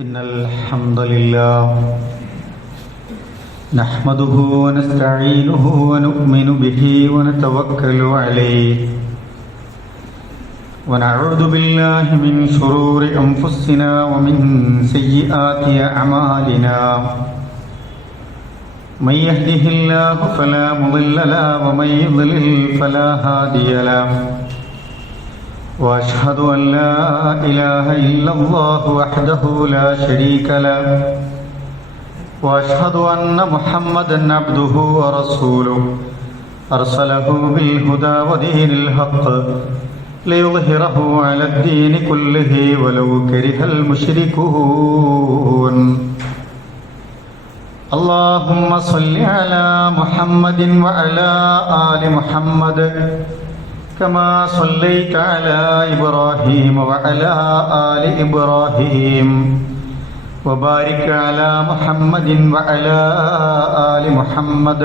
إن الحمد لله نحمده ونستعينه ونؤمن به ونتوكل عليه ونعوذ بالله من شرور أنفسنا ومن سيئات أعمالنا من يهده الله فلا مضل له ومن يضلل فلا هادي له وأشهد أن لا إله إلا الله وحده لا شريك له وأشهد أن محمدا عبده ورسوله أرسله بالهدى ودين الحق ليظهره على الدين كله ولو كره المشركون اللهم صل على محمد وعلى آل محمد كما صليت على إبراهيم وعلى آل إبراهيم وبارك على محمد وعلى آل محمد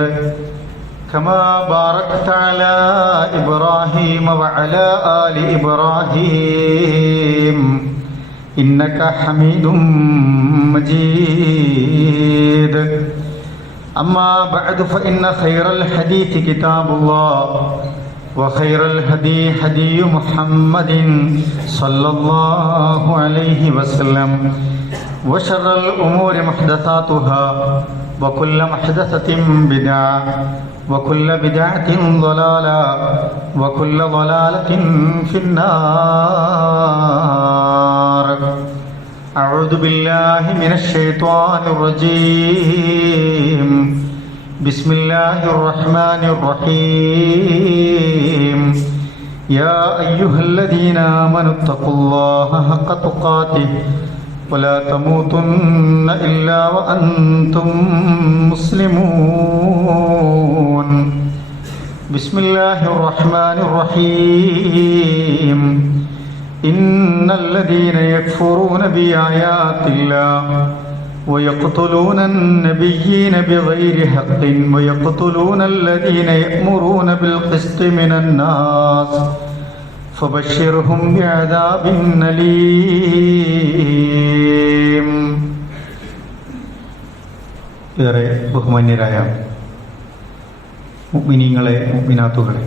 كما باركت على إبراهيم وعلى آل إبراهيم إنك حميد مجيد أما بعد فإن خير الحديث كتاب الله وخير الهدي هدي محمد صلى الله عليه وسلم وشر الأمور محدثاتها وكل محدثة بدعة وكل بدعة ضلالة وكل ضلالة في النار أعوذ بالله من الشيطان الرجيم بسم الله الرحمن الرحيم يا أيها الذين آمنوا اتقوا الله حق تقاته ولا تموتن إلا وأنتم مسلمون بسم الله الرحمن الرحيم إن الذين يكفرون بآيات الله ويقتلون النبيين بغير حق ويقتلون الذين يأمرون بالقسط من الناس فبشرهم بعذاب أليم. ഏറെ ബഹുമാന്യരായ മുഅ്മിനീങ്ങളെ മുഅ്മിനാത്തുകളെ,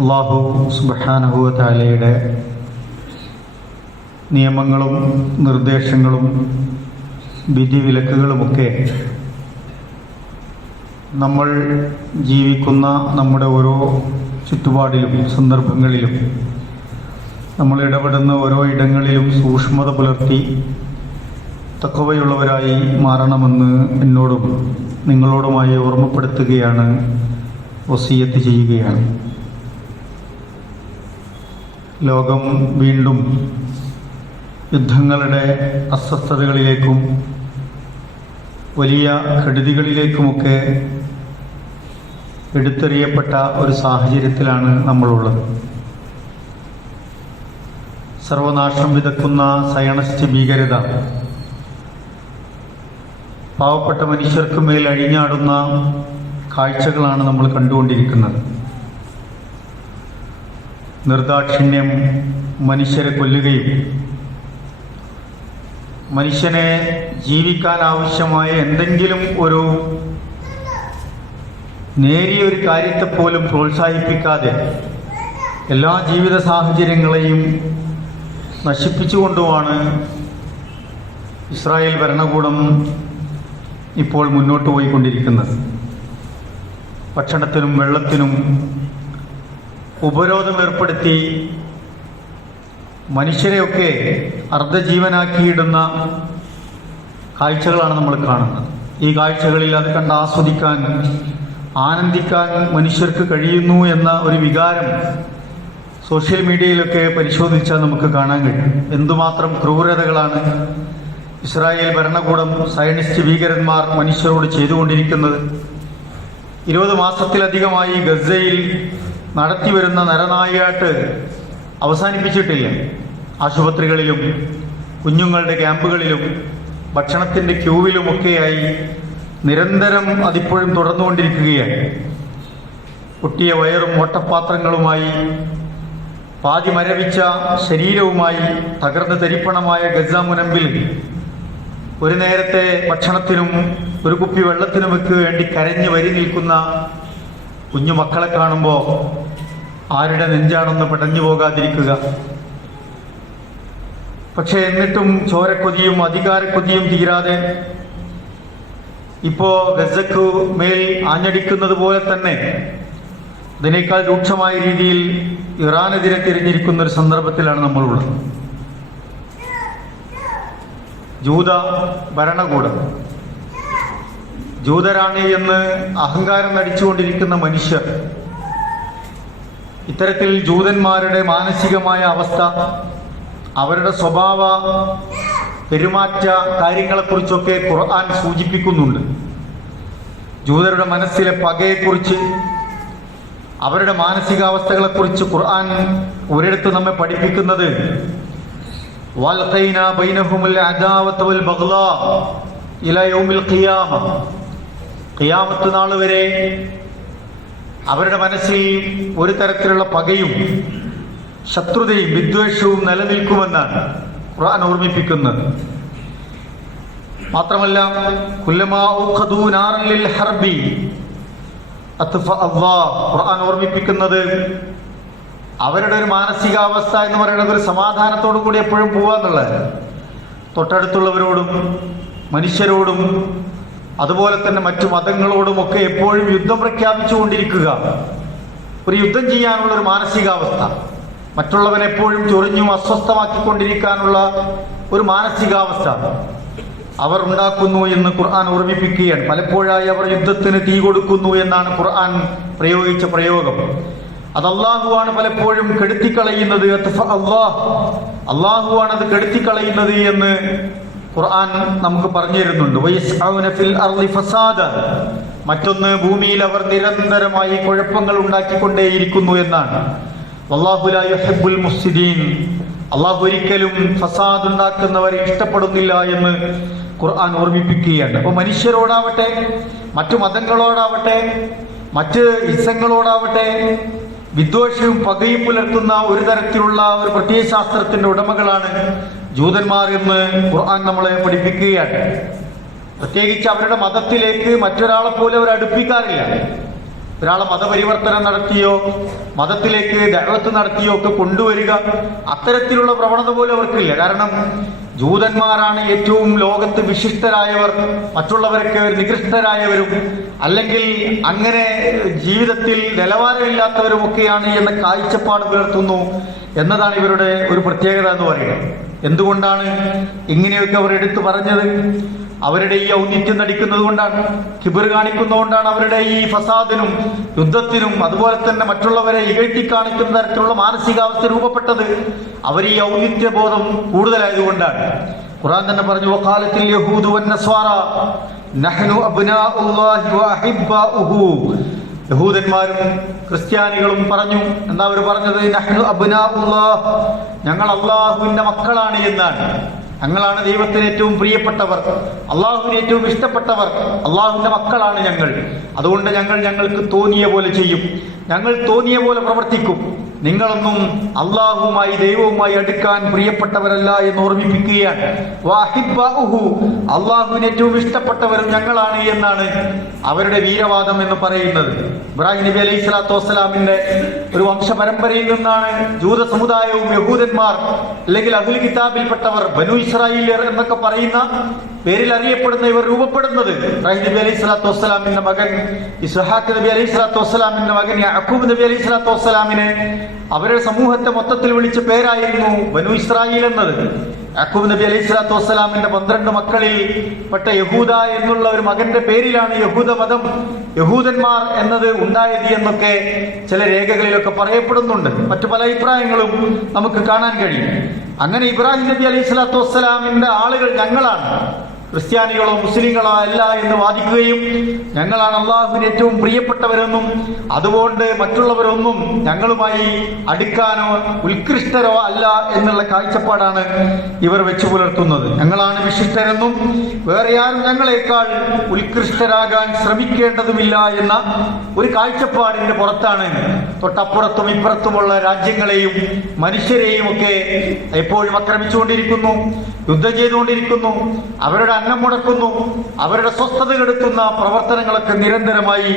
അല്ലാഹു സുബ്ഹാനഹു വ തആലയുടെ നിയമങ്ങളും നിർദ്ദേശങ്ങളും വിധിവിലക്കുകളുമൊക്കെ നമ്മൾ ജീവിക്കുന്ന നമ്മുടെ ഓരോ ചുറ്റുപാടിലും സന്ദർഭങ്ങളിലും നമ്മൾ ഇടപെടുന്ന ഓരോ ഇടങ്ങളിലും സൂക്ഷ്മത പുലർത്തി തഖ്വയുള്ളവരായി മാറണമെന്ന് എന്നോടും നിങ്ങളോടുമായി ഓർമ്മപ്പെടുത്തുകയാണ്, വസിയത്ത് ചെയ്യുകയാണ്. ലോകം വീണ്ടും യുദ്ധങ്ങളുടെ അസ്വസ്ഥതകളിലേക്കും വലിയ കെടുതികളിലേക്കുമൊക്കെ എടുത്തെറിയപ്പെട്ട ഒരു സാഹചര്യത്തിലാണ് നമ്മളുള്ളത്. സർവനാശം വിതക്കുന്ന സയണിസ്റ്റ് ഭീകരത പാവപ്പെട്ട മനുഷ്യർക്ക് മേൽ അഴിഞ്ഞാടുന്ന കാഴ്ചകളാണ് നമ്മൾ കണ്ടുകൊണ്ടിരിക്കുന്നത്. നിർദാക്ഷിണ്യം മനുഷ്യരെ കൊല്ലുകയും മനുഷ്യനെ ജീവിക്കാൻ ആവശ്യമായ എന്തെങ്കിലും ഒരു നേരിയൊരു കാര്യത്തെപ്പോലും പ്രോത്സാഹിപ്പിക്കാതെ എല്ലാ ജീവിത സാഹചര്യങ്ങളെയും നശിപ്പിച്ചുകൊണ്ടുമാണ് ഇസ്രായേൽ ഭരണകൂടം ഇപ്പോൾ മുന്നോട്ട് പോയിക്കൊണ്ടിരിക്കുന്നത്. ഭക്ഷണത്തിനും വെള്ളത്തിനും ഉപരോധം ഏർപ്പെടുത്തി മനുഷ്യരെയൊക്കെ അർദ്ധജീവനാക്കിയിടുന്ന കാഴ്ചകളാണ് നമ്മൾ കാണുന്നത്. ഈ കാഴ്ചകളിൽ അത് കണ്ട് ആസ്വദിക്കാൻ, ആനന്ദിക്കാൻ മനുഷ്യർക്ക് കഴിയുന്നു എന്ന ഒരു വികാരം സോഷ്യൽ മീഡിയയിലൊക്കെ പരിശോധിച്ചാൽ നമുക്ക് കാണാൻ കഴിയും. എന്തുമാത്രം ക്രൂരതകളാണ് ഇസ്രായേൽ ഭരണകൂടം, സയണിസ്റ്റ് ഭീകരന്മാർ മനുഷ്യരോട് ചെയ്തുകൊണ്ടിരിക്കുന്നത്. 20 മാസത്തിലധികമായി ഗസയിൽ നടത്തിവരുന്ന നരനായാട്ട് അവസാനിപ്പിച്ചിട്ടില്ല. ആശുപത്രികളിലും കുഞ്ഞുങ്ങളുടെ ക്യാമ്പുകളിലും ഭക്ഷണത്തിൻ്റെ ക്യൂവിലുമൊക്കെയായി നിരന്തരം അതിപ്പോഴും തുടർന്നുകൊണ്ടിരിക്കുകയാണ്. പൊട്ടിയ വയറും ഓട്ടപാത്രങ്ങളുമായി പാതി മരവിച്ച ശരീരവുമായി തകർന്ന് തരിപ്പണമായ ഗസ മുനമ്പിൽ ഒരു നേരത്തെ ഭക്ഷണത്തിനും ഒരു കുപ്പി വെള്ളത്തിനുമൊക്കെ വേണ്ടി കരഞ്ഞു വരി നിൽക്കുന്ന കുഞ്ഞു മക്കളെ കാണുമ്പോൾ ആരുടെ നെഞ്ചാണൊന്ന് പിടഞ്ഞു പോകാതിരിക്കുക? പക്ഷെ എന്നിട്ടും ചോരക്കൊതിയും അധികാരക്കൊതിയും തീരാതെ ഇപ്പോ ഗസക്ക് മേൽ ആഞ്ഞടിക്കുന്നത് പോലെ തന്നെ അതിനേക്കാൾ രൂക്ഷമായ രീതിയിൽ ഇറാനെതിരെ തിരിഞ്ഞിരിക്കുന്ന ഒരു സന്ദർഭത്തിലാണ് നമ്മളുള്ളത്. ജൂത ഭരണകൂടം, ജൂതരാണി എന്ന് അഹങ്കാരം നടിച്ചുകൊണ്ടിരിക്കുന്ന മനുഷ്യർ ഇത്തരത്തിൽ ജൂതന്മാരുടെ മാനസികമായ അവസ്ഥ, അവരുടെ സ്വഭാവ പെരുമാറ്റ കാര്യങ്ങളെക്കുറിച്ചൊക്കെ ഖുർആൻ സൂചിപ്പിക്കുന്നുണ്ട്. ജൂതരുടെ മനസ്സിലെ പകയെക്കുറിച്ച്, അവരുടെ മാനസികാവസ്ഥകളെക്കുറിച്ച് ഖുർആൻ ഒരിടത്ത് നമ്മെ പഠിപ്പിക്കുന്നത് വൽഖൈനാ ബൈനഹുമുൽ അദാവത വൽ ബഗ്ളാ ഇലാ യൗമിൽ ഖിയാമ, ഖിയാമത്ത് നാൾ വരെ അവരുടെ മനസ്സിൽ ഒരു തരത്തിലുള്ള പകയും ശത്രുതയും വിദ്വേഷവും നിലനിൽക്കുമെന്നാണ് ഖുർആൻ ഓർമ്മിപ്പിക്കുന്നത്. മാത്രമല്ല കുല്ലമാ ഊഖദൂ നാറൻ ലിൽ ഹർബി അത്ഫഅ അല്ലാഹ്, ഖുർആൻ ഓർമ്മിപ്പിക്കുന്നത് അവരുടെ ഒരു മാനസികാവസ്ഥ എന്ന് പറയുന്നത് ഒരു സമാധാനത്തോടു കൂടി എപ്പോഴും പോവാന്നുള്ളത്. തൊട്ടടുത്തുള്ളവരോടും മനുഷ്യരോടും അതുപോലെ തന്നെ മറ്റു മതങ്ങളോടുമൊക്കെ എപ്പോഴും യുദ്ധം പ്രഖ്യാപിച്ചുകൊണ്ടിരിക്കുക, ഒരു യുദ്ധം ചെയ്യാനുള്ള ഒരു മാനസികാവസ്ഥ, മറ്റുള്ളവനെ എപ്പോഴും ചൊറിഞ്ഞും അസ്വസ്ഥമാക്കിക്കൊണ്ടിരിക്കാനുള്ള ഒരു മാനസികാവസ്ഥ അവർ ഉണ്ടാക്കുന്നു എന്ന് ഖുർആൻ ഓർമ്മിപ്പിക്കുകയാണ്. പലപ്പോഴായി അവർ യുദ്ധത്തിന് തീ കൊടുക്കുന്നു എന്നാണ് ഖുർആൻ പ്രയോഗിച്ച പ്രയോഗം. അത് അള്ളാഹുവാണ് പലപ്പോഴും കെടുത്തിക്കളയുന്നത്, അള്ളാഹുവാണ് അത് കെടുത്തിക്കളയുന്നത് എന്ന് ഖുർആൻ നമുക്ക് പറഞ്ഞു തരുന്നുണ്ട്. മറ്റൊന്ന്, ഭൂമിയിൽ അവർ നിരന്തരമായി കുഴപ്പങ്ങൾ ഉണ്ടാക്കിക്കൊണ്ടേയിരിക്കുന്നു എന്നാണ്. വല്ലാഹു ലാ യുഹിബ്ബുൽ മുഫ്സിദീൻ, അള്ളാഹു ഒരിക്കലും ഫസാദ് ഉണ്ടാക്കുന്നവരെ ഇഷ്ടപ്പെടുന്നില്ല എന്ന് ഖുർആൻ ഓർമ്മിപ്പിക്കുകയാണ്. അപ്പോൾ മനുഷ്യരോടാവട്ടെ, മറ്റു മതങ്ങളോടാവട്ടെ, മറ്റ് ഇസങ്ങളോടാവട്ടെ വിദ്വേഷവും പകയും പുലർത്തുന്ന ഒരു തരത്തിലുള്ള ഒരു പ്രത്യയശാസ്ത്രത്തിന്റെ ഉടമകളാണ് ജൂതന്മാർ എന്ന് ഖുർആൻ നമ്മളെ പഠിപ്പിക്കുകയാണ്. പ്രത്യേകിച്ച് അവരുടെ മതത്തിലേക്ക് മറ്റൊരാളെ പോലെ അവർ അടുപ്പിക്കാറില്ല. ഒരാളെ മതപരിവർത്തനം നടത്തിയോ മതത്തിലേക്ക് ദഅവത്ത് നടത്തിയോ ഒക്കെ കൊണ്ടുവരിക, അത്തരത്തിലുള്ള പ്രവണത പോലും അവർക്കില്ല. കാരണം ജൂതന്മാരാണ് ഏറ്റവും ലോകത്ത് വിശിഷ്ടരായവർ, മറ്റുള്ളവരൊക്കെ നികൃഷ്ടരായവരും അല്ലെങ്കിൽ അങ്ങനെ ജീവിതത്തിൽ നിലവാരമില്ലാത്തവരുമൊക്കെയാണ് എന്ന കാഴ്ചപ്പാട് പുലർത്തുന്നു എന്നതാണ് ഇവരുടെ ഒരു പ്രത്യേകത എന്ന് പറയുന്നത്. എന്തുകൊണ്ടാണ് ഇങ്ങനെയൊക്കെ അവർ എടുത്തു പറഞ്ഞത്? അവരുടെ ഈ ഔന്നിത്യം നടിക്കുന്നത് കൊണ്ടാണ്, കിബിർ കാണിക്കുന്നതുകൊണ്ടാണ് അവരുടെ ഈ ഫസാദിനും യുദ്ധത്തിനും അതുപോലെ തന്നെ മറ്റുള്ളവരെ ഇകഴ്ത്തി കാണിക്കുന്ന തരത്തിലുള്ള മാനസികാവസ്ഥ രൂപപ്പെട്ടത്. അവർ ഈ ഔന്നിത്യബോധം കൂടുതലായതുകൊണ്ടാണ്. ഖുർആൻ തന്നെ പറഞ്ഞു, വഖാലത്തിൽ യഹൂദു വന്നസ്വാറ നഹ്നു അബ്നാഉല്ലാഹി വഅഹിബ്ബാഉഹു, യഹൂദന്മാരും ക്രിസ്ത്യാനികളും പറഞ്ഞു. എന്താ അവർ പറഞ്ഞത്? നഹ്നു അബ്നാഉല്ലാഹ്, ഞങ്ങൾ അള്ളാഹുവിന്റെ മക്കളാണ് എന്നാണ്. ഞങ്ങളാണ് ദൈവത്തിന് ഏറ്റവും പ്രിയപ്പെട്ടവർ, അള്ളാഹുവിന് ഏറ്റവും ഇഷ്ടപ്പെട്ടവർ, അള്ളാഹുവിന്റെ മക്കളാണ് ഞങ്ങൾ. അതുകൊണ്ട് ഞങ്ങൾക്ക് തോന്നിയ പോലെ ചെയ്യും, ഞങ്ങൾ തോന്നിയ പോലെ പ്രവർത്തിക്കും. നിങ്ങളൊന്നും അള്ളാഹുവുമായി ദൈവവുമായി അടുക്കാൻ പ്രിയപ്പെട്ടവരല്ല എന്ന് ഓർമ്മിപ്പിക്കുകയാണ്. അള്ളാഹുവിന് ഏറ്റവും ഇഷ്ടപ്പെട്ടവരും ഞങ്ങളാണ് എന്നാണ് അവരുടെ വീരവാദം എന്ന് പറയുന്നത്. ഇബ്രാഹിം നബി അലൈഹി സ്വലാത്തു വസ്സലാമിന്റെ ഒരു വംശപരമ്പരയിൽ നിന്നാണ് ജൂത സമുദായവും യഹൂദന്മാർ അല്ലെങ്കിൽ അഹ്ലുൽ കിതാബിൽപ്പെട്ടവർ, ബനു ഇസ്രായേലിയർ എന്നൊക്കെ പറയുന്ന പേരിൽ അറിയപ്പെടുന്ന ഇവർ രൂപപ്പെടുന്നത്. ഇബ്രാഹിം നബി അലൈഹി സ്വലാത്തു വസ്സലാമിന്റെ മകൻ ഇസ്ഹാഖ് നബി അലൈഹി സ്വലാത്തു വസ്സലാമിന്റെ മകൻ യാഖൂബ് നബി അലൈഹി സ്വലാത്തു വസ്സലാമിനെ അവരുടെ സമൂഹത്തെ മൊത്തത്തിൽ വിളിച്ച പേരായിരുന്നു ബനു ഇസ്രായേൽ എന്നത്. യാഖൂബ് നബി അലൈഹി സ്വലാത്തു വസ്സലാമിന്റെ 12 മക്കളിൽ പെട്ട യഹൂദ എന്നുള്ള ഒരു മകന്റെ പേരിലാണ് യഹൂദ മതം, യഹൂദന്മാർ എന്നത് ഉണ്ടായത് എന്നൊക്കെ ചില രേഖകളിലൊക്കെ പറയപ്പെടുന്നുണ്ട്. മറ്റു പല അഭിപ്രായങ്ങളും നമുക്ക് കാണാൻ കഴിയും. അങ്ങനെ ഇബ്രാഹിം നബി അലൈഹി സ്വലാത്തു വസ്സലാമിന്റെ ആളുകൾ ഞങ്ങളാണ്, ക്രിസ്ത്യാനികളോ മുസ്ലിങ്ങളോ അല്ല എന്ന് വാദിക്കുകയും ഞങ്ങളാണ് അള്ളാഹുവിന് ഏറ്റവും പ്രിയപ്പെട്ടവരെന്നും അതുകൊണ്ട് മറ്റുള്ളവരൊന്നും ഞങ്ങളുമായി അടുക്കാനോ ഉത്കൃഷ്ടരോ അല്ല എന്നുള്ള കാഴ്ചപ്പാടാണ് ഇവർ വെച്ചു പുലർത്തുന്നത്. ഞങ്ങളാണ് വിശിഷ്ടരെന്നും വേറെ ആരും ഞങ്ങളെക്കാൾ ഉത്കൃഷ്ടരാകാൻ ശ്രമിക്കേണ്ടതുമില്ല എന്ന ഒരു കാഴ്ചപ്പാടിന്റെ പുറത്താണ് തൊട്ടപ്പുറത്തും ഇപ്പുറത്തുമുള്ള രാജ്യങ്ങളെയും മനുഷ്യരെയും ഒക്കെ എപ്പോഴും ആക്രമിച്ചുകൊണ്ടിരിക്കുന്നു, യുദ്ധം ചെയ്തുകൊണ്ടിരിക്കുന്നു, അവരുടെ അന്നം മുടക്കുന്നു, അവരുടെ സ്വസ്ഥത കെടുത്തുന്ന പ്രവർത്തനങ്ങളൊക്കെ നിരന്തരമായി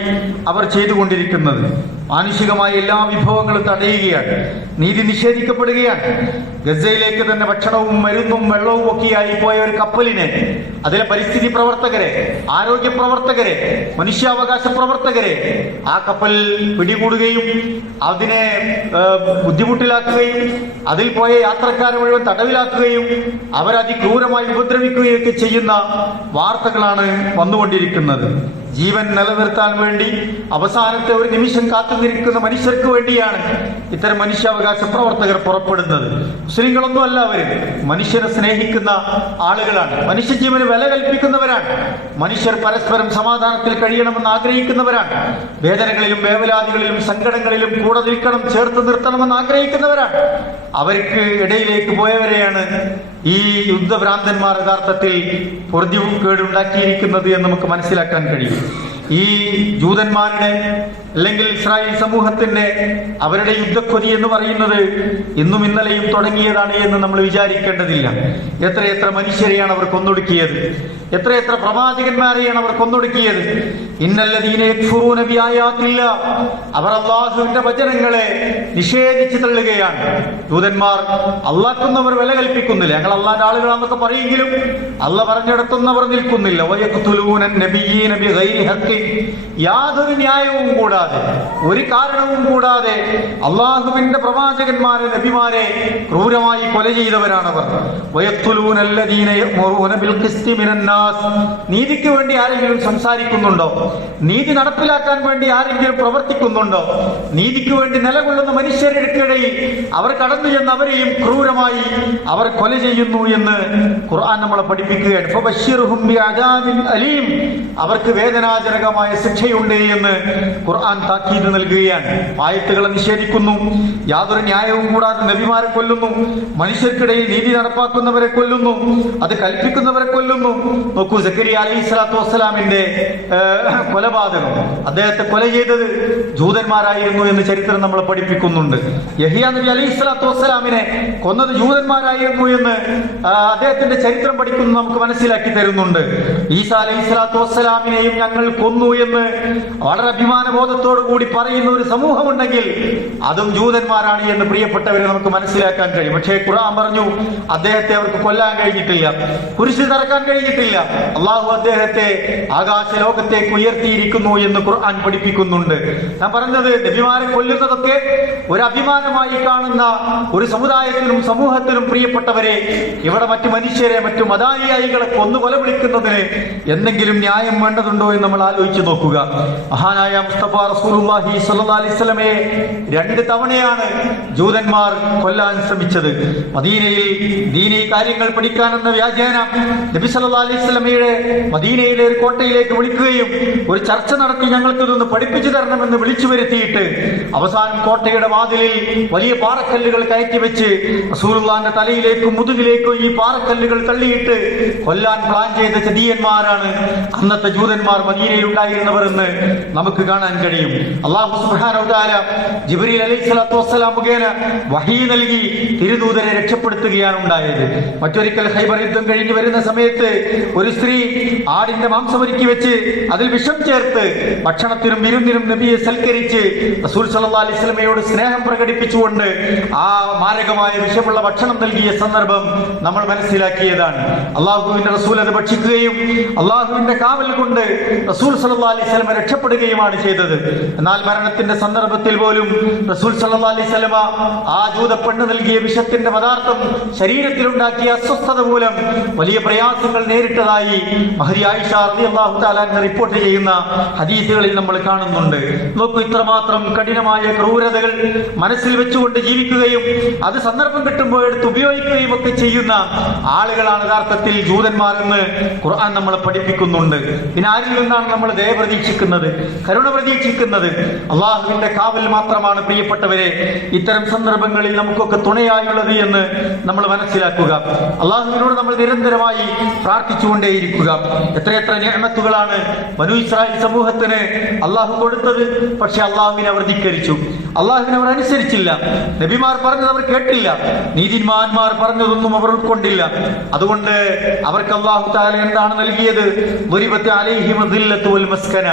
അവർ ചെയ്തുകൊണ്ടിരിക്കുന്നത്. മാനുഷികമായ എല്ലാ വിഭവങ്ങളും തടയുകയാണ്, നീതി നിഷേധിക്കപ്പെടുകയാണ്. ഗസയിലേക്ക് തന്നെ ഭക്ഷണവും മരുന്നും വെള്ളവും ഒക്കെയായി പോയ ഒരു കപ്പലിനെ, അതിലെ പരിസ്ഥിതി പ്രവർത്തകരെ, ആരോഗ്യ പ്രവർത്തകരെ, മനുഷ്യാവകാശ പ്രവർത്തകരെ ആ കപ്പൽ പിടികൂടുകയും അതിനെ ബുദ്ധിമുട്ടിലാക്കുകയും അതിൽ പോയ യാത്രക്കാരെ മുഴുവൻ തടവിലാക്കുകയും അവരതിക്രൂരമായി ഉപദ്രവിക്കുകയൊക്കെ ചെയ്യുന്ന വാർത്തകളാണ് വന്നുകൊണ്ടിരിക്കുന്നത്. ജീവൻ നിലനിർത്താൻ വേണ്ടി അവസാനത്തെ ഒരു നിമിഷം കാത്തുനിൽക്കുന്ന മനുഷ്യർക്ക് വേണ്ടിയാണ് ഇത്തരം മനുഷ്യാവകാശ പ്രവർത്തകർ പുറപ്പെടുന്നത്. മുസ്ലിങ്ങളൊന്നും അല്ല, അവർ മനുഷ്യരെ സ്നേഹിക്കുന്ന ആളുകളാണ്, മനുഷ്യജീവന് വില കൽപ്പിക്കുന്നവരാണ്, മനുഷ്യർ പരസ്പരം സമാധാനത്തിൽ കഴിയണമെന്ന് ആഗ്രഹിക്കുന്നവരാണ്, വേദനകളിലും വേവലാതികളിലും സങ്കടങ്ങളിലും കൂടെ നിൽക്കണം, ചേർത്ത് നിർത്തണമെന്ന് ആഗ്രഹിക്കുന്നവരാണ്. അവർക്ക് ഇടയിലേക്ക് പോയവരെയാണ് ഈ യുദ്ധഭ്രാന്തന്മാർ യഥാർത്ഥത്തിൽ പൊറുതികേടുണ്ടാക്കിയിരിക്കുന്നത് എന്ന് നമുക്ക് മനസ്സിലാക്കാൻ കഴിയും. ഈ ജൂതന്മാരുടെ അല്ലെങ്കിൽ ഇസ്രായേൽ സമൂഹത്തിന്റെ അവരുടെ യുദ്ധക്കൊതി എന്ന് പറയുന്നത് ഇന്നും ഇന്നലെയും തുടങ്ങിയതാണ് എന്ന് നമ്മൾ വിചാരിക്കേണ്ടതില്ല. എത്രയെത്ര മനുഷ്യരെയാണ് അവർ കൊന്നൊടുക്കിയത്, എത്രയെത്ര പ്രവാചകന്മാരെയാണ് അവർ കൊന്നൊടുക്കിയത്. ഇന്നല്ലദീന യക്ഫുറൂന ബിആയാത്തില്ല, അവർ അല്ലാഹുവിന്റെ വചനങ്ങളെ നിഷേധിച്ച് തള്ളുകയാണ്. ജൂതന്മാർ അല്ലാഹ്ക്കൊന്നും അവർ വില കൽപ്പിക്കുന്നില്ല. ഞങ്ങൾ അല്ലാഹുവിന്റെ ആളുകളാണെന്നൊക്കെ പറയുമെങ്കിലും അല്ലാഹ് പറഞ്ഞിടത്തൊന്നും അവർ നിൽക്കുന്നില്ല. വയഖ്തുലൂന നബിയ്യീന ബിഗൈരി ഹഖ്ഖിൻ, യാതൊരു ന്യായവും കൂടാതെ, ഒരു കാരണവും കൂടാതെ അള്ളാഹുവിന്റെ പ്രവാചകന്മാരെ, നബിമാരെ ക്രൂരമായി കൊല ചെയ്തവരാണവർ. വയഖ്തുലൂനല്ലദീന യഅ്മുറൂന ബിൽ ഖിസ്തി മിനന്നാസ്, നീതിക്ക് വേണ്ടി ആരെങ്കിലും സംസാരിക്കുന്നുണ്ടോ? നീതി നടപ്പിലാക്കാൻ വേണ്ടി ആരെങ്കിലും പ്രവർത്തിക്കുന്നുണ്ടോ? നീതിക്ക് വേണ്ടി നിലകൊള്ളുന്ന മനുഷ്യർക്കിടയിൽ അവർ കടന്നു ചെന്ന് അവരെയും ക്രൂരമായി അവർ കൊല ചെയ്യുന്നു എന്ന് ഖുർആൻ നമ്മളെ പഠിപ്പിക്കുകയാണ്. ഫബശ്ശിർഹും ബിഅദാബിൻ അലീം, അവർക്ക് വേദനാജനകമായ ശിക്ഷയുണ്ട് എന്ന് ഖുർആൻ താക്കീത് നൽകുകയാണ്. ആയത്തുകളെ നിഷേധിക്കുന്നു, യാതൊരു ന്യായവും കൂടാതെ നബിമാരെ കൊല്ലുന്നു, മനുഷ്യർക്കിടയിൽ നീതി നടപ്പാക്കുന്നവരെ കൊല്ലുന്നു, അത് കൽപ്പിക്കുന്നവരെ കൊല്ലുന്നു. നോക്കൂ, സക്കരിയ അലൈഹിസ്സലാത്തു വസ്സലാമിന്റെ കൊലപാതകം, അദ്ദേഹത്തെ കൊല ചെയ്തത് ജൂതന്മാരായിരുന്നു എന്ന് ചരിത്രം നമ്മളെ പഠിപ്പിക്കുന്നുണ്ട്. യഹിയ നബി അലൈഹിസ്സലാത്തു വസ്സലാമിനെ കൊന്നത് ജൂതന്മാരായിരുന്നു എന്ന് അദ്ദേഹത്തിന്റെ ചരിത്രം പഠിക്കുന്നത് നമുക്ക് മനസ്സിലാക്കി തരുന്നുണ്ട്. ഈസാ അലൈഹിസ്സലാത്തു വസ്സലാമിനെയും ഞങ്ങൾ കൊന്നു എന്ന് വളരെ അഭിമാനബോധത്തോടു കൂടി പറയുന്ന ഒരു സമൂഹമുണ്ടെങ്കിൽ അതും ജൂതന്മാരാണ് എന്ന് പ്രിയപ്പെട്ടവരെ നമുക്ക് മനസ്സിലാക്കാൻ കഴിയും. പക്ഷേ ഖുർആൻ പറഞ്ഞു അദ്ദേഹത്തെ അവർക്ക് കൊല്ലാൻ കഴിഞ്ഞിട്ടില്ല, കുരിശിൽ തറക്കാൻ കഴിഞ്ഞിട്ടില്ല. അള്ളാഹു അദ്ദേഹത്തെ ആകാശ ലോകത്തേക്ക് ഉയർത്തിയിരിക്കുന്നു എന്ന് ഖുർആൻ പഠിപ്പിക്കുന്നുണ്ട്. ഞാൻ പറഞ്ഞത്, നബിമാരെ കൊല്ലുന്നതൊക്കെ ഒരു അഭിമാനമായി കാണുന്ന ഒരു സമുദായത്തിലും സമൂഹത്തിലും പ്രിയപ്പെട്ടവരെ, ഇവിടെ മറ്റു മനുഷ്യരെ, മറ്റു മതാനുയായികളെ കൊന്നു കൊല വിളിക്കുന്നതിന് എന്തെങ്കിലും ന്യായം വേണ്ടതുണ്ടോ എന്ന് നമ്മൾ ആലോചിച്ച് നോക്കുക. മഹാനായ മുസ്തഫ റസൂലുള്ളാഹി സ്വല്ലല്ലാഹി അലൈഹി വസല്ലമയെ 2 തവണയാണ് ജൂതന്മാർ കൊല്ലാൻ ശ്രമിച്ചത്. മദീനയിൽ ദീനീ കാര്യങ്ങൾ പഠിക്കാനെന്ന വ്യാജേന നബി സല്ലല്ലാഹി അലൈഹി വസല്ലമയുടെ മദീനയിലെ ഒരു കോട്ടയിലേക്ക് വിളിക്കുകയും ഒരു ചർച്ച നടത്തി ഞങ്ങൾക്ക് ഇതൊന്ന് പഠിപ്പിച്ചു തരണമെന്ന് വിളിച്ചു വരുത്തിയിട്ട് അവസാനം കോട്ടയുടെ വാതിലിൽ വലിയ പാറക്കല്ലുകൾ കയറ്റി വെച്ച് റസൂലുള്ളാഹിന്റെ തലയിലേക്കും മുതുകിലേക്കും ഈ പാറക്കല്ലുകൾ തള്ളിയിട്ട് കൊല്ലാൻ പ്ലാൻ ചെയ്ത ചതിയന്മാരാണ് അന്നത്തെ ജൂതന്മാർ മദീനയിൽ ഉണ്ടായിരുന്നവർ എന്ന് നമുക്ക് കാണാൻ കഴിയും. അല്ലാഹു സുബ്ഹാനഹു വ തആല ജിബ്രീൽ അലൈഹിസ്സലാത്തു വസ്സലാം മുഖേന വഹീ നൽകി തിരുദൂതരെ രക്ഷപ്പെടുത്തുകയാണ് ഉണ്ടായത്. മറ്റൊരിക്കൽ ഖൈബർ യുദ്ധം കഴിഞ്ഞു വരുന്ന സമയത്ത് ഒരു സ്ത്രീ ആടിന്റെ മാംസമൊരുക്കി വെച്ച് അതിൽ വിഷം ചേർത്ത് ഭക്ഷണത്തിനും വിരുന്നിനും നബിയെ സൽക്കരിച്ച് റസൂൽ സല്ലല്ലാഹു അലൈഹി വസല്ലമയോട് സ്നേഹം പ്രകടിപ്പിച്ചുകൊണ്ട് ആ മാരകമായ വിഷമുള്ള ഭക്ഷണം നൽകിയ സന്ദർഭം നമ്മൾ മനസ്സിലാക്കിയതാണ്. അള്ളാഹുവിന്റെ റസൂൽ അത് ഭക്ഷിക്കുകയും അള്ളാഹുവിന്റെ കാവൽ കൊണ്ട് റസൂൽ സല്ലല്ലാഹു അലൈഹി വസല്ലം രക്ഷപ്പെടുകയുമാണ് ചെയ്തത്. എന്നാൽ മരണത്തിന്റെ സന്ദർഭത്തിൽ പോലും റസൂൽ സല്ലല്ലാഹു അലൈഹി വസല്ലമ ആ ജൂത പെണ്ണ് നൽകിയ വിഷത്തിന്റെ പദാർത്ഥം ശരീരത്തിലുണ്ടാക്കിയ അസ്വസ്ഥത മൂലം വലിയ പ്രയാസങ്ങൾ നേരിട്ടതായി മഹദി ആയിഷ റളിയല്ലാഹു തആല റിപ്പോർട്ട് ചെയ്യുന്ന ഹദീസുകളിൽ നമ്മൾ കാണുന്നുണ്ട്. നോക്കൂ, ഇത്രമാത്രം കഠിനമായ ക്രൂരതകൾ മനസ്സിൽ വെച്ചുകൊണ്ട് ജീവിക്കുകയും അത് സന്ദർഭം കിട്ടുമ്പോൾ എടുത്ത് ഉപയോഗിക്കുകയും ഒക്കെ ചെയ്യുന്ന ആളുകളാണ് യഥാർത്ഥത്തിൽ ജൂതന്മാർ എന്ന് ഖുർആൻ നമ്മളെ പഠിപ്പിക്കുന്നുണ്ട്. പിന്നെ ആരിൽ നിന്നാണ് നമ്മൾ ദയ പ്രതീക്ഷിക്കുന്നത്, കരുണ പ്രതീക്ഷിക്കുന്നത്? അള്ളാഹുവിന്റെ കാവൽ മാത്രമാണ് പ്രിയപ്പെട്ടവരെ ഇത്തരം സന്ദർഭങ്ങളിൽ നമുക്കൊക്കെ തുണയായുള്ളത് എന്ന് നമ്മൾ മനസ്സിലാക്കുക. അള്ളാഹുവിനോട് നമ്മൾ നിരന്തരമായി പ്രാർത്ഥിച്ചുകൊണ്ടേയിരിക്കുക. എത്രയെത്ര നിഅമത്തുകളാണ് ബനൂ ഇസ്രായേൽ സമൂഹത്തിന് അള്ളാഹു കൊടുത്തത്. പക്ഷെ അള്ളാഹുവിനെ അവർ ധിക്കരിച്ചു, അള്ളാഹുവിനെ അവർ അനുസരിച്ചില്ല. നബിമാർ പറഞ്ഞത് അവർ കേട്ടില്ല, നീതിമാന്മാർ പറഞ്ഞതൊന്നും അവർ ഉൾക്കൊണ്ടില്ല. അതുകൊണ്ട് അവർക്ക് അള്ളാഹു തആല എന്താണ് നൽകിയത്? ദുരിബത്ത് അലൈഹിം ദില്ലത്തു വൽ മസ്കന.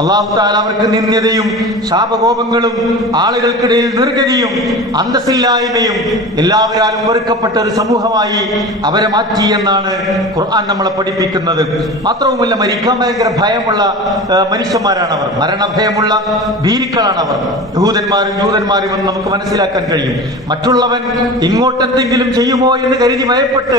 അള്ളാഹു തആല അവർക്ക് നിന്ദ്യതയും ശാപകോപങ്ങളും ആളുകൾക്കിടയിൽ നിർഗതിയും അന്തസ്സില്ലായ്മയും എല്ലാവരാലും വെറുക്കപ്പെട്ട ഒരു സമൂഹമായി അവരെ മാറ്റി എന്നാണ് ഖുർആൻ നമ്മളെ പഠിപ്പിക്കുന്നത്. മാത്രവുമല്ല, മരിക്കാൻ ഭയങ്കര ഭയമുള്ള മനുഷ്യന്മാരാണ് അവർ, മരണഭയമുള്ള ഭീരുക്കളാണ് അവർ. യഹൂദന്മാരും ജൂതന്മാരും എന്ന് നമുക്ക് മനസ്സിലാക്കാൻ കഴിയും. മറ്റുള്ളവൻ ഇങ്ങോട്ടെന്തെങ്കിലും ചെയ്യുമോ എന്ന് കരുതി ഭയപ്പെട്ട്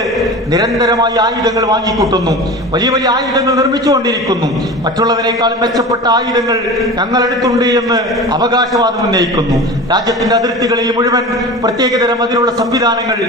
നിരന്തരമായി ആയുധങ്ങൾ വാങ്ങിക്കൂട്ടുന്നു, വലിയ വലിയ ആയുധങ്ങൾ നിർമ്മിച്ചുകൊണ്ടിരിക്കുന്നു. മറ്റുള്ളവനേക്കാൾ മെച്ചപ്പെട്ട ആയുധങ്ങൾ ഞങ്ങളെടുത്തുണ്ട് എന്ന് അവകാശവാദം ഉന്നയിക്കുന്നു. രാജ്യത്തിന്റെ അതിർത്തികളിൽ മുഴുവൻ പ്രത്യേകതരം അതിലുള്ള സംവിധാനങ്ങൾ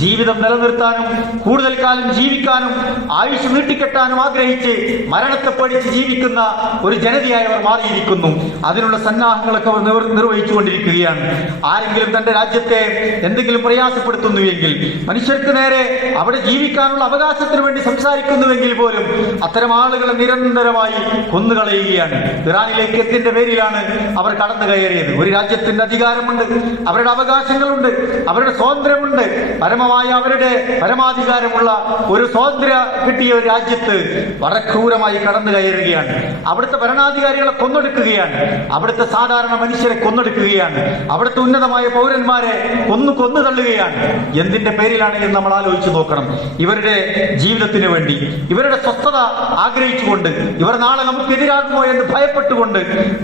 ജീവിതം നിലനിർത്താനും കൂടുതൽ കാലം ജീവിക്കാനും ആയുഷ് നീട്ടിക്കെട്ടാനും ആഗ്രഹിച്ച് മരണത്തെ പഠിച്ച് ജീവിക്കുന്ന ഒരു ജനതയായി അവർ മാറിയിരിക്കുന്നു. അതിനുള്ള സന്നാഹങ്ങളൊക്കെ അവർ നിർവഹിച്ചു കൊണ്ടിരിക്കുകയാണ്. ആരെങ്കിലും തന്റെ രാജ്യത്തെ എന്തെങ്കിലും പ്രയാസപ്പെടുത്തുന്നുവെങ്കിൽ, മനുഷ്യർക്ക് നേരെ അവിടെ ജീവിക്കാനുള്ള അവകാശത്തിന് വേണ്ടി സംസാരിക്കുന്നുവെങ്കിൽ പോലും അത്തരം ആളുകളെ നിരന്തരമായി കൊന്നുകളയുകയാണ്. ഇറാനിലേക്ക് എന്തിന്റെ പേരിലാണ് അവർ കടന്നു കയറിയത്? ഒരു രാജ്യത്തിന്റെ അധികാരമുണ്ട്, അവരുടെ അവകാശങ്ങളുണ്ട്, അവരുടെ സ്വാതന്ത്ര്യമുണ്ട്, പരമമായ അവരുടെ പരമാധികാരമുള്ള ഒരു സ്വാതന്ത്ര്യ കിട്ടിയ ഒരു രാജ്യത്ത് വളരെ ക്രൂരമായി കടന്നു കയറുകയാണ്. അവിടുത്തെ ഭരണാധികാരികളെ കൊന്നൊടുക്കുകയാണ്, അവിടുത്തെ സാധാരണ മനുഷ്യരെ കൊന്നൊടുക്കുകയാണ്, അവിടുത്തെ ഉന്നതമായ പൗരന്മാരെ കൊന്നു തള്ളുകയാണ്. എന്തിന്റെ പേരിലാണ് എന്ന് നമ്മൾ ആലോചിച്ച് നോക്കണം. ഇവരുടെ ജീവിതത്തിന് വേണ്ടി, ഇവരുടെ സ്വസ്ഥത ആഗ്രഹിച്ചുകൊണ്ട്, ഇവർ നാളെ നമുക്കെതിരാകുമോ എന്ന് ഭയപ്പെട്ടുകൊണ്ട്,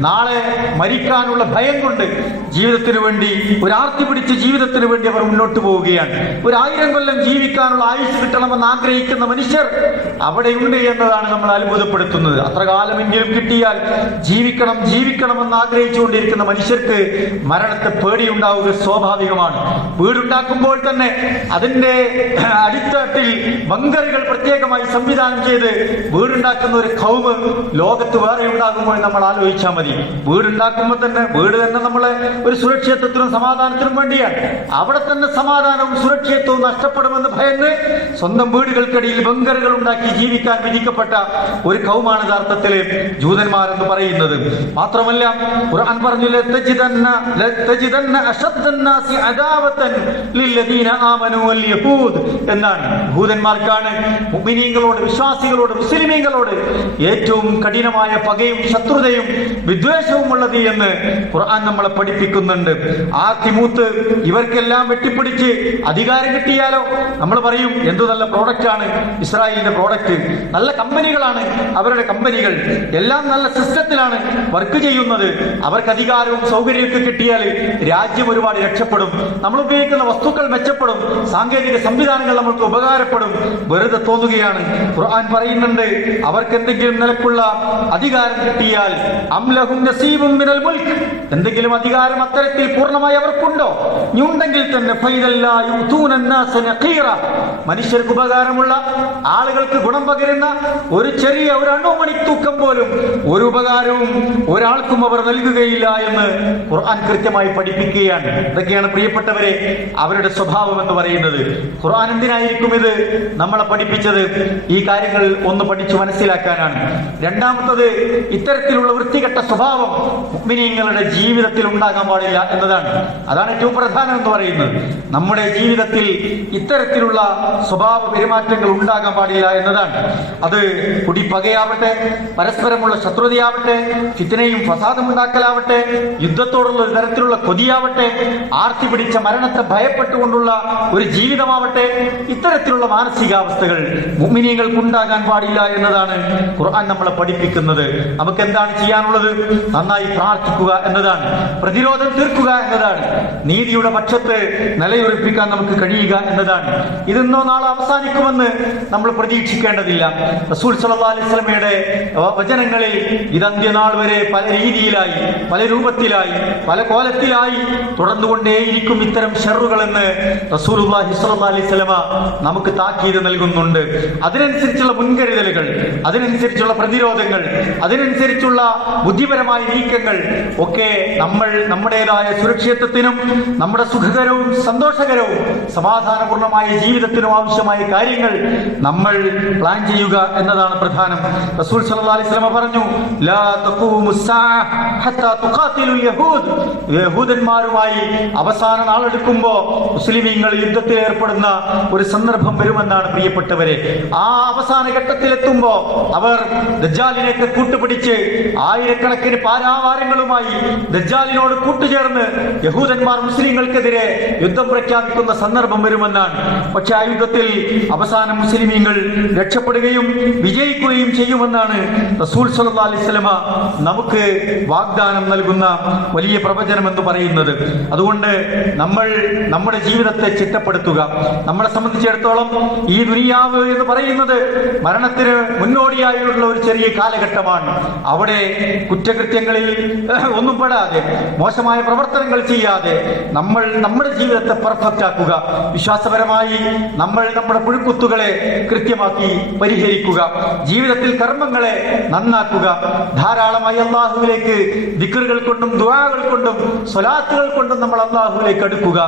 നാളെ മരിക്കാനുള്ള ഭയം കൊണ്ട് ജീവിതത്തിന് വേണ്ടി, ഒരു ആർത്തി പിടിച്ച ജീവിതത്തിന് വേണ്ടി അവർ മുന്നോട്ട് പോവുകയാണ്. 1000 കൊല്ലം ജീവിക്കാനുള്ള ആയുസ് കിട്ടണമെന്ന് ആഗ്രഹിക്കുന്ന മനുഷ്യർ അവിടെയുണ്ട് എന്നതാണ് നമ്മൾ അത്ഭുതപ്പെടുത്തുന്നത്. അത്ര കാലമെങ്കിലും കിട്ടിയാൽ ജീവിക്കണമെന്ന് ആഗ്രഹിച്ചുകൊണ്ടിരിക്കുന്ന മനുഷ്യർക്ക് മരണത്തെ പേടിയുണ്ടാവുക സ്വാഭാവികമാണ്. വീടുണ്ടാക്കുമ്പോൾ തന്നെ അതിന്റെ അടിത്തട്ടിൽ ബങ്കറുകൾ പ്രത്യേകമായി സംവിധാനം ചെയ്ത് വീടുണ്ടാക്കുന്ന ഒരു ഖൗമ് ലോകത്ത് വേറെ ഉണ്ടാകുമ്പോൾ നമ്മൾ ആലോചിച്ചാൽ മതി. വീടുണ്ടാക്കുമ്പോൾ തന്നെ വീട് തന്നെ നമ്മളെ ഒരു സുരക്ഷിതത്വത്തിനും സമാധാനത്തിനും വേണ്ടിയാണ്. അവിടെ തന്നെ സമാധാനവും സുരക്ഷിതത്വവും നഷ്ടപ്പെടുമെന്ന് ഭയന്ന് സ്വന്തം വീടുകൾക്കിടയിൽ ബങ്കറുകൾ ഉണ്ടാക്കി ജീവിക്കാൻ വിധിക്കപ്പെട്ട ഒരു ഖൗമാണ് യഥാർത്ഥത്തിൽ ജൂതന്മാർ എന്ന് പറയുന്നത്. മാത്രമല്ല, ഖുർആൻ പറഞ്ഞു എന്നാണ്. യഹൂദന്മാർക്കാണ് മുഅ്മിനീങ്ങളോട്, വിശ്വാസികളോട്, മുസ്ലിമീങ്ങളോട് ഏറ്റവും കഠിനമായ പകയും ശത്രുതയും വിദ്വേഷവും ഉള്ളത് എന്ന് ഖുർആൻ നമ്മളെ പഠിപ്പിക്കുന്നുണ്ട്. ആ തിമൂത്ത് ഇവർക്കെല്ലാം വെട്ടിപ്പിടിച്ച് അധികാരം കിട്ടിയാലോ നമ്മൾ പറയും എന്ത് നല്ല പ്രോഡക്റ്റ് ആണ് ഇസ്രായേലിന്റെ പ്രോഡക്റ്റ്, നല്ല കമ്പനികളാണ് അവരുടെ കമ്പനികൾ, എല്ലാം നല്ല സിസ്റ്റത്തിലാണ് വർക്ക് ചെയ്യുന്നത്. അവർക്ക് അധികാരവും സൗകര്യമൊക്കെ കിട്ടിയാൽ രാജ്യം ഒരുപാട് രക്ഷപ്പെടും, നമ്മൾ ഉപയോഗിക്കുന്ന വസ്തുക്കൾ മെച്ചപ്പെടും, സാങ്കേതിക സംവിധാനങ്ങൾ നമ്മൾക്ക് ഉപകാരപ്പെടും. വെറുതെ തോന്നുകയാണ്. ഖുർആൻ പറയുന്നുണ്ട്, അവർക്ക് എന്തെങ്കിലും നിലക്കുള്ള അധികാരം കിട്ടിയാൽ അംലഹും നസീബും മിനൽ മുൽക്ക്, എന്തെങ്കിലും അധികാരം അത്തരത്തിൽ പൂർണ്ണമായി അവർക്കുണ്ടോ? ഉണ്ടെങ്കിൽ തന്നെ മനുഷ്യർക്ക് ഉപകാരമുള്ള, ആളുകൾക്ക് ഗുണം പകരുന്ന ഒരു ചെറിയ ഒരു അണുമണി തൂക്കം പോലും ഒരു ഉപകാരവും ഒരാൾക്കും അവർ നൽകുകയില്ല എന്ന് ഖുർആൻ കൃത്യമായി പഠിപ്പിക്കുകയാണ്. ഇതൊക്കെയാണ് പ്രിയപ്പെട്ടവരെ അവരുടെ സ്വഭാവം എന്ന് പറയുന്നത്. ഖുർആൻ എന്തിനായിരിക്കും ഇത് നമ്മളെ പഠിപ്പിച്ചത്? ഈ കാര്യങ്ങൾ ഒന്ന് പഠിച്ചു മനസ്സിലാക്കാനാണ്. രണ്ടാമത്തത്, ഇത്തരത്തിലുള്ള വൃത്തികെട്ട സ്വഭാവം മുഅ്മിനീങ്ങളുടെ ജീവിതത്തിൽ ഉണ്ടാകാൻ പാടില്ല എന്നതാണ്. അതാണ് ഏറ്റവും പ്രധാനം എന്ന് പറയുന്നത്. നമ്മുടെ ജീവിതത്തിൽ ഇത്തരത്തിലുള്ള സ്വഭാവ പെരുമാറ്റങ്ങൾ ഉണ്ടാകാൻ പാടില്ല എന്നതാണ്. അത് കുടിപ്പകയാവട്ടെ, പരസ്പരമുള്ള ശത്രുതയാവട്ടെ, ഫിത്നയും ഫസാദും ഉണ്ടാക്കലാവട്ടെ, യുദ്ധത്തോടുള്ള ഒരു തരത്തിലുള്ള കൊതിയാവട്ടെ, ആർത്തി പിടിച്ച മരണത്തെ ഭയപ്പെട്ടുകൊണ്ടുള്ള ഒരു ജീവിതമാവട്ടെ, ഇത്തരത്തിലുള്ള മാനസികാവസ്ഥകൾ മുഅ്മിനീങ്ങൾക്ക് ഉണ്ടാകാൻ പാടില്ല എന്നതാണ് ഖുർആൻ നമ്മളെ പഠിപ്പിക്കുന്നത്. നമുക്ക് എന്താണ് ചെയ്യാനുള്ളത്? നന്നായി പ്രാർത്ഥിക്കുക എന്നതാണ്, പ്രതിരോധം തീർക്കുക എന്നതാണ്, നീതിയുടെ പക്ഷത്ത് നിലയുറപ്പിക്കാൻ നമുക്ക് കഴിയുക എന്നതാണ്. ഇതെന്നോ നാളെ അവസാനിക്കുമെന്ന് നമ്മൾ പ്രതീക്ഷിക്കേണ്ടതില്ല. റസൂൽ സല്ലല്ലാഹു അലൈഹി വസല്ലമയുടെ വചനങ്ങളിൽ ഇത് അന്ത്യനാൾ വരെ പല രീതിയിലായി, പല രൂപത്തിലായി, പല കോലത്തിലായി തുടർന്നുകൊണ്ടേയിരിക്കും ഇത്തരം ഷർറുകളെന്ന് റസൂലുള്ളാഹി സ്വല്ലല്ലാഹു അലൈഹി വസല്ലമ നമുക്ക് താക്കീത് നൽകുന്നുണ്ട്. അതിനനുസരിച്ചുള്ള മുൻകരുതലുകൾ, അതിനനുസരിച്ചുള്ള പ്രതിരോധങ്ങൾ, അതിനനുസരിച്ചുള്ള ബുദ്ധിപരമായ നീക്കങ്ങൾ ഒക്കെ നമ്മൾ നമ്മുടേതായ സുരക്ഷിതത്വത്തിനും നമ്മുടെ സുഖകരവും സന്തോഷകരവും സമാധാനപൂർണമായ ജീവിതത്തിനും ആവശ്യമായ കാര്യങ്ങൾ നമ്മൾ പ്ലാൻ ചെയ്യുക എന്നതാണ് പ്രധാനം. റസൂൽ സല്ലല്ലാഹു അലൈഹി വസല്ലം പറഞ്ഞു, ലാ തഖൂമു സ്സാഅ ഹത്താ തുഖാതിലുൽ യഹൂദ്. യഹൂദന്മാരുമായി അവസാന നാളെടുക്കുമ്പോൾ മുസ്ലിമീങ്ങൾ യുദ്ധത്തിൽ ഏർപ്പെടുന്ന ഒരു സന്ദർഭം വരുമെന്നാണ് പ്രിയപ്പെട്ടവരെ. ആ അവസാന ഘട്ടത്തിലെത്തുമ്പോ അവർ ദജ്ജാലിനെയൊക്കെ കൂട്ടുപിടിച്ച് ആയിരക്കണക്കിന് പാരാവാരങ്ങളുമായി ദജ്ജാലിനോട് കൂട്ടുചേർന്ന് യഹൂദന്മാർ മുസ്ലിങ്ങൾക്കെതിരെ യുദ്ധം പ്രഖ്യാപിക്കുന്ന സന്ദർഭം വരുമെന്നാണ്. പക്ഷെ ആ യുദ്ധത്തിൽ അവസാനം മുസ്ലിമീങ്ങൾ രക്ഷപ്പെടുകയും വിജയിക്കുകയും ചെയ്യുമെന്നാണ് റസൂൽ സല്ലല്ലാഹു അലൈഹി വസല്ലമ നമുക്ക് വാഗ്ദാനം നൽകുന്ന വലിയ പ്രവചനം എന്ന് പറയുന്നത്. അതുകൊണ്ട് നമ്മൾ നമ്മുടെ ജീവിതത്തെ ചിട്ടപ്പെടുത്തുക. നമ്മളെ സംബന്ധിച്ചിടത്തോളം ഈ ദുനിയാവ് എന്ന് പറയുന്നത് മരണത്തിന് മുന്നോടിയായുള്ള ഒരു ചെറിയ കാലഘട്ടമാണ്. അവിടെ കുറ്റകൃത്യങ്ങളിൽ ഒന്നും പെടാതെ, മോശമായ പ്രവർത്തനങ്ങൾ ചെയ്യാതെ നമ്മൾ നമ്മുടെ ജീവിതത്തെ പെർഫെക്റ്റ് ആക്കുക. വിശ്വാസപരമായി നമ്മൾ നമ്മുടെ പുഴുക്കുത്തുകളെ കൃത്യമാക്കി പരിഹരിക്കുക. ജീവിതത്തിൽ കർമ്മങ്ങളെ നന്നാക്കുക. ധാരാളമായി അല്ലാഹുവിലേക്ക് ദിക്റുകൾ കൊണ്ടും ദുആകൾ കൊണ്ടും സ്വലാത്തുകൾ കൊണ്ടും നമ്മൾ അല്ലാഹുവിലേക്ക് അടുക്കുക.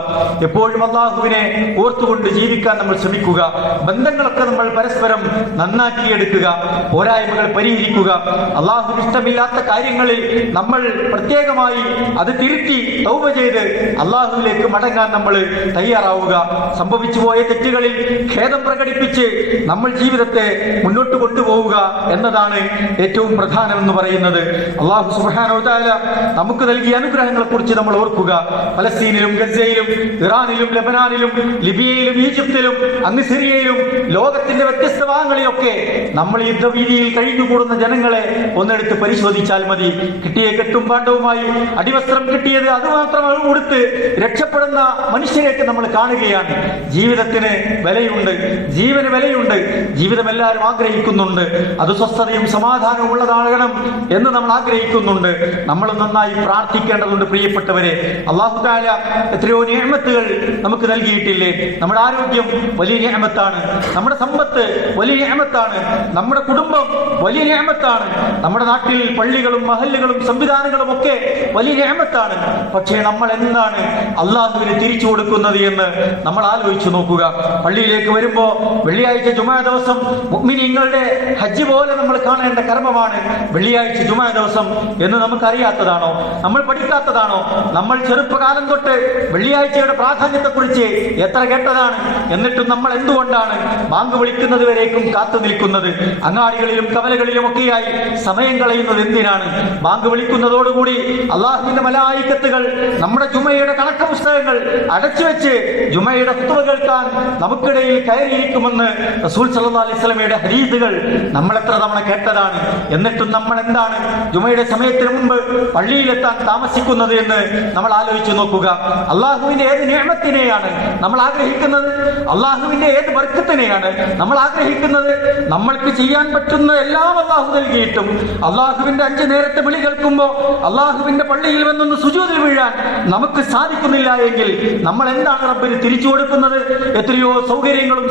എപ്പോഴും അല്ലാഹുവിനെ ഓർത്തുകൊണ്ട് ജീവിക്കാൻ നമ്മൾ ശ്രമിക്കുക. ബന്ധങ്ങളൊക്കെ നമ്മൾ പരസ്പരം നന്നാക്കിയെടുക്കുക. പോരായ്മകൾ പരിഹരിക്കുക. അല്ലാഹുവിന് ഇഷ്ടമില്ലാത്ത കാര്യങ്ങളിൽ നമ്മൾ പ്രത്യേകമായി അത് തിരുത്തി തൗബ ചെയ്ത് അല്ലാഹുവിലേക്ക് മടങ്ങാൻ നമ്മൾ തയ്യാറാവുക. സംഭവിച്ചു പോയ തെറ്റുകളിൽ ഖേദം പ്രകടിപ്പിച്ച് നമ്മൾ ജീവിതത്തെ മുന്നോട്ട് കൊണ്ടുപോവുക എന്നതാണ് ഏറ്റവും പ്രധാനമെന്ന് പറയുന്നത്. അല്ലാഹു സുബ്ഹാനഹു വ തആല നമുക്ക് നൽകിയ അനുഗ്രഹങ്ങളെ കുറിച്ച് നമ്മൾ ഓർക്കുക. ഫലസ്തീനിലും ഗസയിലും ഇറാനിലും ലെബനാനിലും ലിബിയയിലും ഈജിപ്തിലും അങ്ങ് സിറിയയിലും ലോകത്തിന്റെ വ്യത്യസ്ത ഭാഗങ്ങളിലൊക്കെ നമ്മൾ യുദ്ധവീതിയിൽ കഴിഞ്ഞുകൂടുന്ന ജനങ്ങളെ ഒന്നെടുത്ത് പരിശോധിച്ചാൽ മതി. കിട്ടിയ കെട്ടും പാണ്ഡവുമായി അടിവസ്ത്രം കിട്ടിയത് അതുമാത്രം ഉടുത്ത് രക്ഷപ്പെടുന്ന മനുഷ്യരെയൊക്കെ നമ്മൾ കാണുകയാണ്. ജീവിതത്തിന് വിലയുണ്ട്, ജീവന് വിലയുണ്ട്. ജീവിതം എല്ലാവരും ആഗ്രഹിക്കുന്നുണ്ട്. അത് സ്വസ്ഥതയും സമാധാനവും ഉള്ളതാകണം എന്ന് നമ്മൾ ആഗ്രഹിക്കുന്നുണ്ട്. നമ്മൾ നന്നായി പ്രാർത്ഥിക്കേണ്ടതുണ്ട് പ്രിയപ്പെട്ടവരെ. അല്ലാഹു തആല എത്രയോ നിഅമത്തുകൾ നമുക്ക് നൽകിയിട്ടില്ലേ. നമ്മുടെ ആരോഗ്യം വലിയ നിഅമത്താണ്, നമ്മുടെ സമ്പത്ത് വലിയ നിഅമത്താണ്, നമ്മുടെ കുടുംബം വലിയ നിഅമത്താണ്, നമ്മുടെ നാട്ടിൽ പള്ളികളും മഹല്ലുകളും സംവിധാനങ്ങളും ഒക്കെ വലിയ നിഅമത്താണ്. പക്ഷേ നമ്മൾ എന്താണ് അല്ലാഹുവിന് തിരിച്ചു കൊടുക്കുന്നത് എന്ന് നമ്മൾ ആലോചിച്ചു നോക്കുക. പള്ളിയിലേക്ക് വരുമ്പോ വെള്ളിയാഴ്ച ജുമാ ദിവസം മുഅ്മിനീങ്ങളുടെ ഹജ്ജ് പോലെ നമ്മൾ കാണേണ്ട കർമ്മമാണ് വെള്ളിയാഴ്ച ജുമാ ദിവസം എന്ന് നമുക്കറിയാത്തതാണോ? നമ്മൾ പഠിക്കാത്തതാണോ? നമ്മൾ ചെറുപ്പകാലം തൊട്ട് വെള്ളിയാഴ്ചയുടെ പ്രാധാന്യത്തെക്കുറിച്ച് എത്ര കേട്ടതാണ്. എന്നിട്ടും നമ്മൾ എന്തുകൊണ്ടാണ് ബാങ്ക് വിളിക്കുന്നത് വരേക്കും കാത്തു നിൽക്കുന്നത്? അങ്ങാടികളിലും കവലകളിലും ഒക്കെയായി സമയം കളയുന്നത് എന്തിനാണ്? ബാങ്ക് വിളിക്കുന്നതോടുകൂടി അല്ലാഹുവിന്റെ മലായികത്തുകൾ നമ്മുടെ ജുമയുടെ കണക്ക് പുസ്തകങ്ങൾ അടച്ചു വെച്ച് ജുമയുടെ ഖുത്ബ കേൾക്കാൻ നമുക്കിടയിൽ കയറിയിരിക്കുമെന്ന് റസൂൽ സല്ലല്ലാഹു അലൈഹി വസല്ലമയുടെ ഹദീസുകൾ നമ്മൾ എത്ര തവണ കേട്ടതാണ്. എന്നിട്ടും നമ്മൾ എന്താണ് ജുമയുടെ സമയത്തിന് മുമ്പ് പള്ളിയിലെത്താൻ താമസിക്കുന്നത് എന്ന് നമ്മൾ ആലോചിച്ച് നോക്കുക. അള്ളാഹുവിന്റെ ഏത് നിഅമത്തിനെയാണ് നമ്മൾ ആഗ്രഹിക്കുന്നത്? അള്ളാഹുവിന്റെ ഏത് ബർക്കത്തിനെയാണ് നമ്മൾ ആഗ്രഹിക്കുന്നത്? നമ്മൾക്ക് ചെയ്യാൻ പറ്റുന്ന എല്ലാം അള്ളാഹു നൽകിയിട്ടും അള്ളാഹുവിന്റെ 5 നേരത്തെ വിളി കേൾക്കുമ്പോൾ അള്ളാഹുവിന്റെ പള്ളിയിൽ വന്നൊന്ന് സുജൂദിൽ വീഴാൻ നമുക്ക് സാധിക്കുന്നില്ല എങ്കിൽ നമ്മൾ എന്താണ് റബ്ബിന് തിരിച്ചു കൊടുക്കുന്നത്? എത്രയോ സൗകര്യങ്ങളും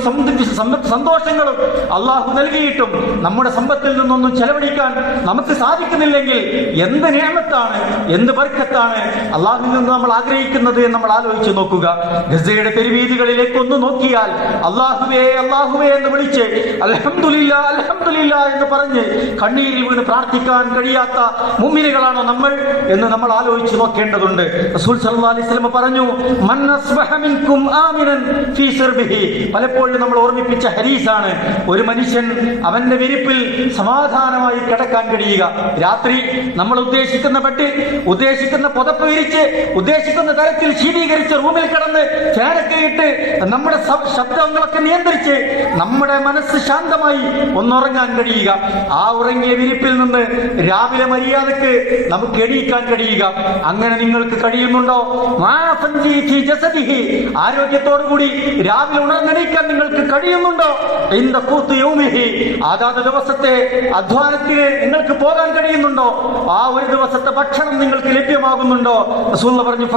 സന്തോഷങ്ങളും അള്ളാഹു നൽകിയിട്ടും നമ്മുടെ സമ്പത്തിൽ നിന്നൊന്നും ചെലവഴിക്കാൻ നമുക്ക് സാധിക്കുന്നില്ലെങ്കിൽ എന്ത് നിഅമത്താണ്, എന്ത് ബർക്കത്താണ് അള്ളാഹുവിൽ നിന്ന് നമ്മൾ ആഗ്രഹിക്കുന്നത് എന്ന് നമ്മൾ ആലോചിച്ച് നോക്കുക. ഗസയുടെ തെരുവീതികളിലേക്ക് ഒന്ന് നോക്കിയാൽ അള്ളാഹുവേ അള്ളാഹുവേ എന്ന് വിളിച്ച് അൽഹംദുലില്ലാ അൽഹംദുലില്ലാ എന്ന് പറഞ്ഞ് കണ്ണീരിൽ വീണ് പ്രാർത്ഥിക്കാൻ കഴിയാത്ത മുഅ്മിനുകളാണോ നമ്മൾ എന്ന് നമ്മൾ ആലോചിച്ച് നോക്കേണ്ടതുണ്ട്. റസൂൽ സല്ലല്ലാഹു അലൈഹി വസല്ലം പറഞ്ഞു, മൻ അസ്ബഹ മിൻകും ആമിനൻ ഫീ സിർബിഹി. പലപ്പോഴും നമ്മൾ ഓർമ്മിപ്പിച്ച ഹദീസാണ്. ഒരു മനുഷ്യൻ അവന്റെ വിരിപ്പിൽ സമാധാനമായി കിടക്കാൻ കഴിയുക. രാത്രി നമ്മൾ ഉദ്ദേശിക്കുന്ന ബെഡിൽ ഉദ്ദേശിക്കുന്ന പുതപ്പ് വിരിച്ച് ഉദ്ദേശിക്കുന്ന തരത്തിൽ ശീതീകരിച്ച് റൂമിൽ കിടന്ന് ഫാനൊക്കെ ഇട്ട് നമ്മുടെ ശബ്ദങ്ങളൊക്കെ നിയന്ത്രിച്ച് നമ്മുടെ മനസ്സ് ശാന്തമായി ഒന്നുറങ്ങാൻ കഴിയുക. ആ ഉറങ്ങിയ വിരിപ്പിൽ നിന്ന് രാവിലെ മര്യാദക്ക് നമുക്ക് എണീക്കാൻ കഴിയുക. അങ്ങനെ നിങ്ങൾക്ക് കഴിയുന്നുണ്ടോ? ആരോഗ്യത്തോടുകൂടി രാവിലെ ഉണർന്നെണീക്കാൻ നിങ്ങൾക്ക് കഴിയുന്നുണ്ടോ? അതാത് ദിവസത്തെ അധ്വാനത്തിന് നിങ്ങൾക്ക് പോകാൻ കഴിയുന്നുണ്ടോ? ആ ഒരു ദിവസത്തെ ഭക്ഷണം നിങ്ങൾക്ക് ലഭ്യമാകുന്നുണ്ടോ? റസൂൽ പറഞ്ഞു,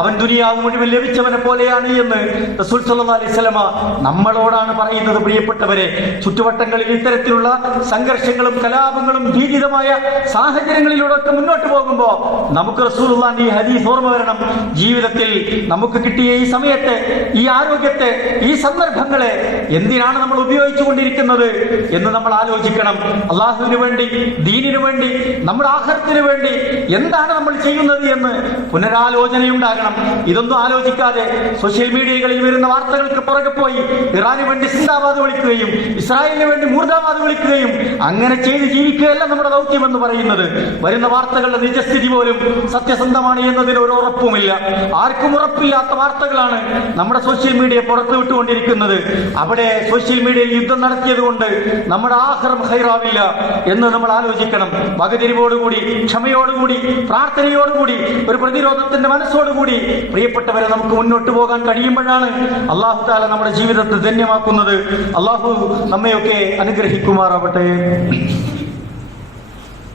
അവൻ ദുനിയാവ് മുഴുവൻ ലഭിച്ചവനെ പോലെയാണ് എന്ന് റസൂൽ സല്ലല്ലാഹു അലൈഹി വസല്ലമ നമ്മളോടാണ് പറയുന്നത്. പ്രിയപ്പെട്ടവരെ, ചുറ്റുവട്ടങ്ങളിൽ ഇത്തരത്തിലുള്ള സംഘർഷങ്ങളും കലാപങ്ങളും ഭീതിതമായ സാഹചര്യങ്ങളിലൂടെ മുന്നോട്ട് പോകുമ്പോൾ നമുക്ക് റസൂലുള്ളാഹിന്റെ ഈ ഹദീസ് ഓർമ്മ വരണം. ജീവിതത്തിൽ നമുക്ക് കിട്ടിയ ഈ സമയത്തെ, ഈ ആരോഗ്യത്തെ, ഈ സന്ദർഭങ്ങളെ എന്തിനാണ് നമ്മൾ ഉപയോഗിച്ചു കൊണ്ടിരിക്കുന്നത് എന്ന് നമ്മൾ ആലോചിക്കണം. അള്ളാഹുവിന് വേണ്ടി, ദീനിനു വേണ്ടി, നമ്മുടെ ആഖിറത്തിന് വേണ്ടി എന്താണ് നമ്മൾ ചെയ്യുന്നത് എന്ന് പുനരാലോചനയുണ്ടാകണം. ഇതൊന്നും ആലോചിക്കാതെ സോഷ്യൽ മീഡിയകളിൽ വരുന്ന വാർത്തകൾക്ക് പുറകെ പോയി ഇറാന് വേണ്ടി സിന്ദാബാദ് വിളിക്കുകയും ഇസ്രായേലിന് വേണ്ടി മുർദാബാദ് വിളിക്കുകയും അങ്ങനെ ചെയ്ത് ജീവിക്കുകയല്ല നമ്മുടെ ദൗത്യം എന്ന് പറയുന്നത്. വരുന്ന വാർത്തകളുടെ നിജസ്ഥിതി പോലും സത്യസന്ധമാണ് എന്നതിന് ഒരു ഉറപ്പുമില്ല. ആർക്കും ഉറപ്പില്ലാത്ത വാർത്തകളാണ് നമ്മുടെ സോഷ്യൽ മീഡിയ പുറത്തു വിട്ടുകൊണ്ടിരിക്കുന്നത്. അവിടെ സോഷ്യൽ മീഡിയയിൽ യുദ്ധം നടത്തിയത് കൊണ്ട് നമ്മുടെ ആഖിറം ഖൈറാവില്ല എന്ന് നമ്മൾ ആലോചിക്കണം. വകതിരിവോടുകൂടി, ക്ഷമയോടുകൂടി, പ്രാർത്ഥനയോടുകൂടി, ഒരു പ്രതിരോധത്തിന്റെ മനസ്സോടുകൂടി പ്രിയപ്പെട്ടവരെ നമുക്ക് മുന്നോട്ട് പോകാൻ കഴിയുമ്പോഴാണ് അല്ലാഹു തആല നമ്മുടെ ജീവിതത്തെ ധന്യമാക്കുന്നത്. അല്ലാഹു നമ്മയൊക്കെ അനുഗ്രഹിക്കുമാറാവട്ടെ.